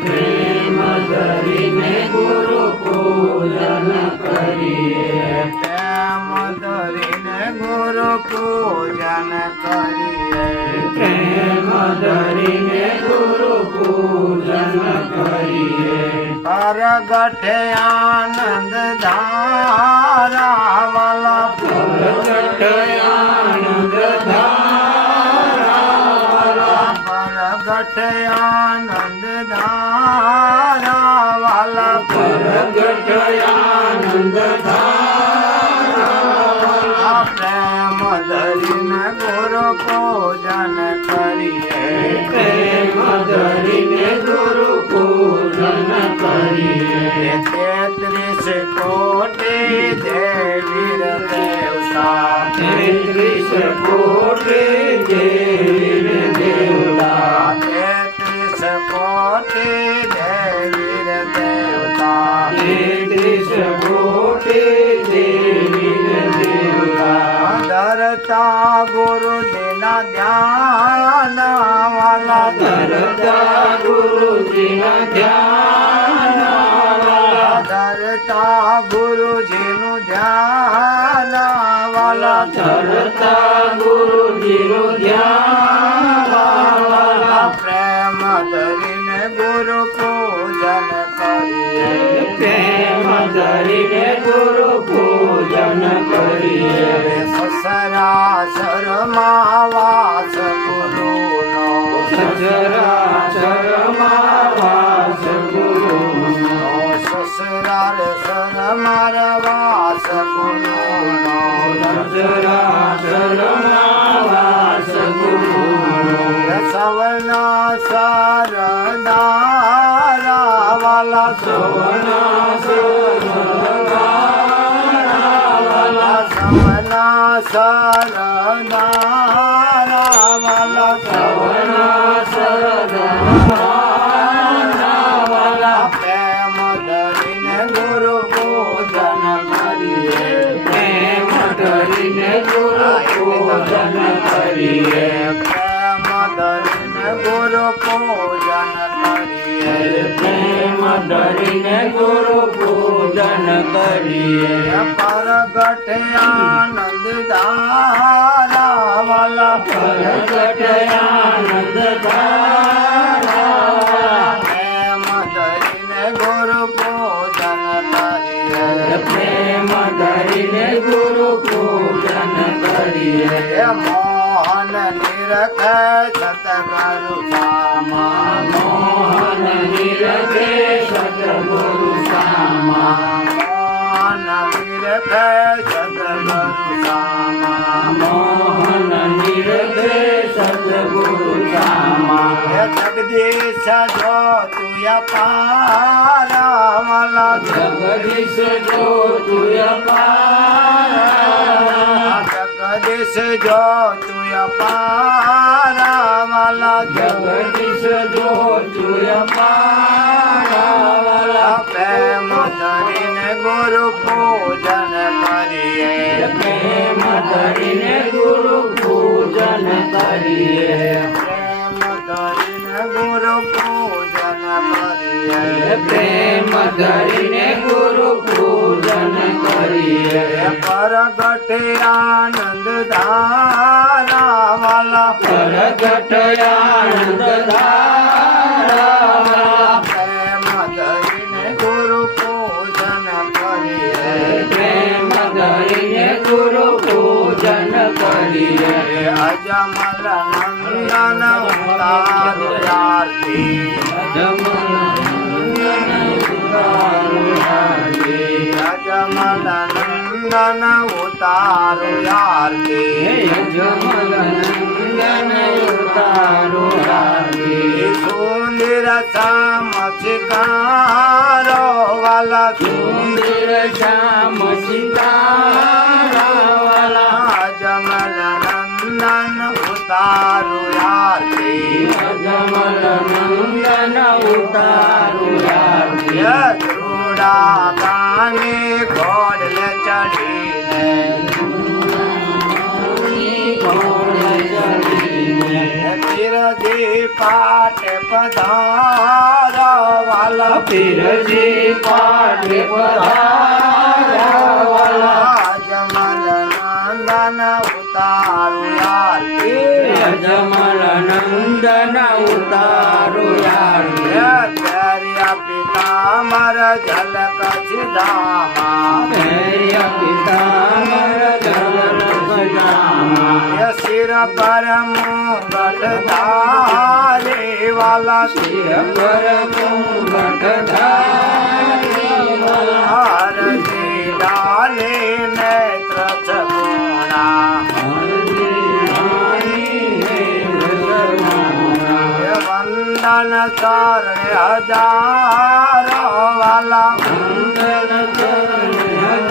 પ્રેમ ધરીને ગુરુ પૂજન કરીએ પ્રેમ ધરીને ગુરુ પૂજન કરીએ પ્રેમ ધરીને ગુરુ પૂજન કરીએ પરગટે આનંદ ધારા વાલા પ્રગટ આનંદ ધારા પરગટ આનંદ ધારા વાલા પ્રગટ આનંદ ધારા પ્રેમ ધરીને ગુરુ પૂજન કરીએ પ્રેમ ધરીને ગુરુ પૂજન કરીએ 33 કોટી દેવીર દેવતા 33 કોટી દેવીર દેવતા 33 કોટી દેવીર દેવતા 33 કોટી દેવીર દેવતા ધરતા ગુરુજીના ધ્યાન વાલા ધરતા ગુરુજીના ધ્યાન વાલા ધરતા ગુરુજીનું ધ્યાન વાલા ધરતા ગુરુજીનું ધ્યાન વાલા પ્રેમ ધરીને ગુરુ પૂજન કરીએ પ્રેમ ધરીને ગુરુ પૂજન કરીએ સસરાસરમાં વાસ ગુરુનો સચરાચરમાં વાસ ગુરુનો સસરાસરમાં વાસ ગુરુનો સચરાચરમાં વાસ ગુરુનો સવર્ણા સરદારા વાલા સવના સરદારા વાલા સવર્ણા સરદારા વાલા સવના સરદારા વાલા પ્રેમ ધરીને ગુરુ પૂજન કરીએ પ્રેમ ધરીને ગુરુ પૂજન કરીએ પ્રેમ ધરીને ગુરુ પૂજન કરીએ પ્રેમ ધરીને ગુરુ પૂજન કરીએ પરગટ આનંદ ધારા વાલા પ્રગટ આનંદ ધારા પ્રેમ ધરીને ગુરુ પૂજન કરીએ પ્રેમ ધરીને ગુરુ પૂજન કરીએ મોહન નિરખે સતગુરુ સામા મોહન નિરખે સતગુરુ સામા મોહન નિરખે સતગુરુ સામા મોહન નિરખે સતગુરુ સામા જગદીશ જો તુય પારા વાલા જગદીશ જો તુય પારા જગદીશ જો તુય પારા વાલા જગદીશ જો તુય પારા વાલા પ્રેમ ધરીને ગુરુ પૂજન કરીએ પ્રેમ ધરીને ગુરુ પૂજન કરીએ પ્રેમ ધરીને ગુરુ પૂજન કરીએ પ્રેમ ધરીને ગુરુ પૂજન કરીએ પરગટ આનંદ ધારા વાલા પ્રગટ આનંદ ધારા પ્રેમ ધરીને ગુરુ પૂજન કરીએ પ્રેમ ધરીને ગુરુ પૂજન કરીએ અજમલ નંદન ઉતારો આરતી અજમલ નંદન ઉતારો આરતી સુંદર સામચકારો વાલા સુંદર શ્યામ સિતારા વાલા અજમલ નંદન ઉતારો આરતી અજમલ નંદન ઉતારું ધ્રુડા ગામે ઘોડલે ચડીને પીરજી પાટ પધારો વાલા પીરજી પાટે પધાર્યા વાલા જમલ નંદન ઉતારું આરતી અજમલ નંદન ઉતારું પ્યારિયા પિતામર ઝલક સિધામા પિતામર જલ શિર પર મુગટ ધારે વાલા શિર પર મુગટ ધારી વાલા આરતી ડાલે નેત્ર ચગુણા વંદન ચરણ હજારો વાલા વંદન ચરણ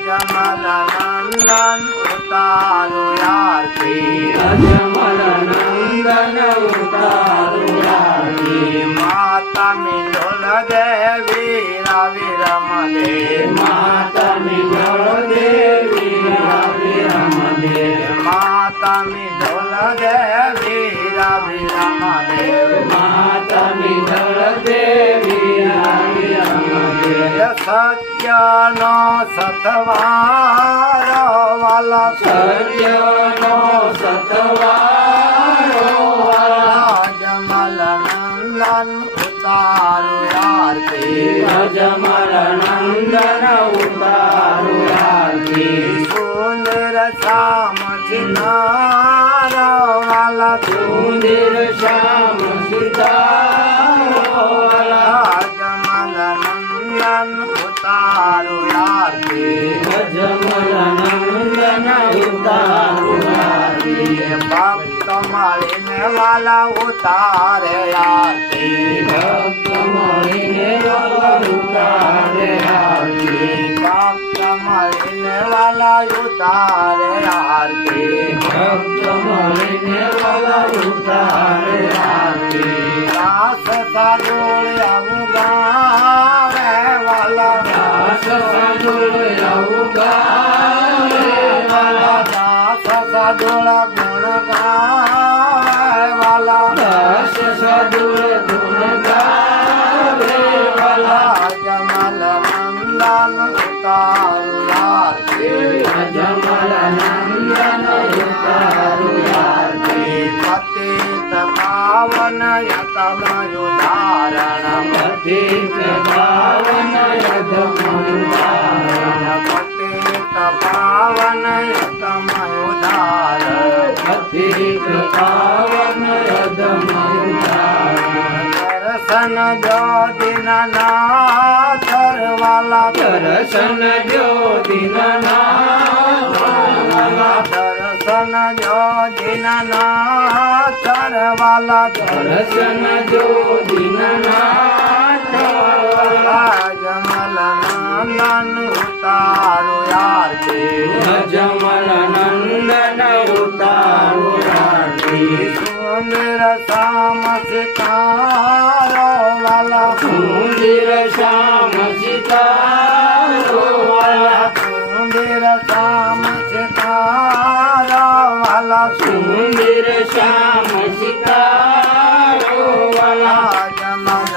જમલ નંદન ઉતારું આરતી અજમલ નંદન ઉતારું માતા મિંડોલ દેવી રવિ રમદે માતા મિંડોળ દેવી રવિ રમદે માતા મિંડોલ દેવી રવિ રમદે માતા મિંડોળ દેવી રવિ રમદે સત્યનો સતવારો વાલા સત્યનો સતવારો વાલા જમલ નંદન ઉતારું આરતી અજમલ નંદન ઉતારું આરતી સુંદર શ્યામ ચિનારો વાલા સુંદર શ્યામ સીતારો વાલા જમલ નંદન ઉતારું આરતી અજમલ નંદન ઉતારું આરતી ભક્ત મળીને વાલા ઉતારે આરતી ભક્ત મળીને ઉતારે આરતી ભક્ત મળીને વાલા ઉતારે આરતી ભક્ત મળીને ઉતારે આરતી રાસ સાજોળ આવું ગાવે વાલા દાસ સાંભળ આવું ગાવે વાલા દાસ સાજોળ ગુણ ગાવે વાલા દાસ સાધુર ગુણ ગાવે વાલા જમલ નંદન ઉતારું આરતી અજમલ નંદન ઉતારું આરતી પતિત પાવન યતમયુધારણ પતિત પાવન યધમયુધારણ પતિત પાવન યતમયુધારણ પતિત પાવન યધમયુધારણ દર્શન જો દીનનાથ વાલા દર્શન જો દીનનાથ વાલા દર્શન જો દીનનાથ વાલા દર્શન જો દીનનાથ વાલા જમલ નંદન ઉતારું આરતી અજમલ નંદન ઉતારું આરતી સુંદર શ્યામ સિતારો વાલા સુંદર શ્યામ સીતારો વાલા સુંદર શ્યામ સિતારો વાલા સુંદર શ્યામ સીતારો વાલા જમલ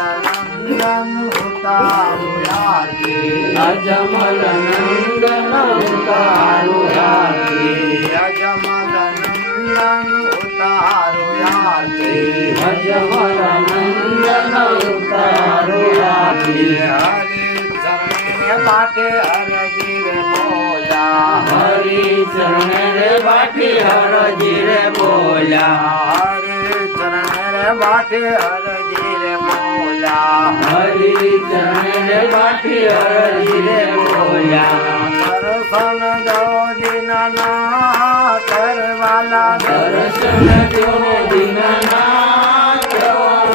નંદન ઉતારું આરતી અજમલ નંદન ઉતારું આરતી જમલ નંદન ઉતારું આરતી અજમલ નંદન ઉતારું આરતી હરે ચરણે માટે હરજી રે બોલા હરી ચરણ રે બાટી હરજી રે બોલ્યા હરે ચરણે રે માટે હરજી રે બોલા હરી ચરણ રે બાટી હરજી રે બોલ્યા દર્શન દો દીનનાથ વાલા દર્શન જો દીનનાથ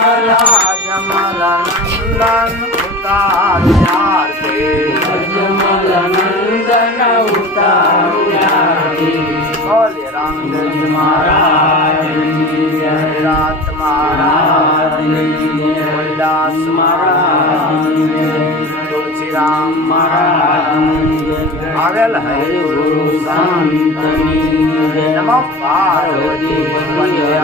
વાલા જમલ નંદન ઉતારું આરતી અજમલ નંદન ઉતારું આરતી બોલે રામદેવ મહારાજની જય રાત મહારાજની જય દાસ મહારાજની જય તુલસીરામ મહારાજની જય આવેલ હરિ ગુરુ શાંતની જય નમઃ પાર્વતી પતયે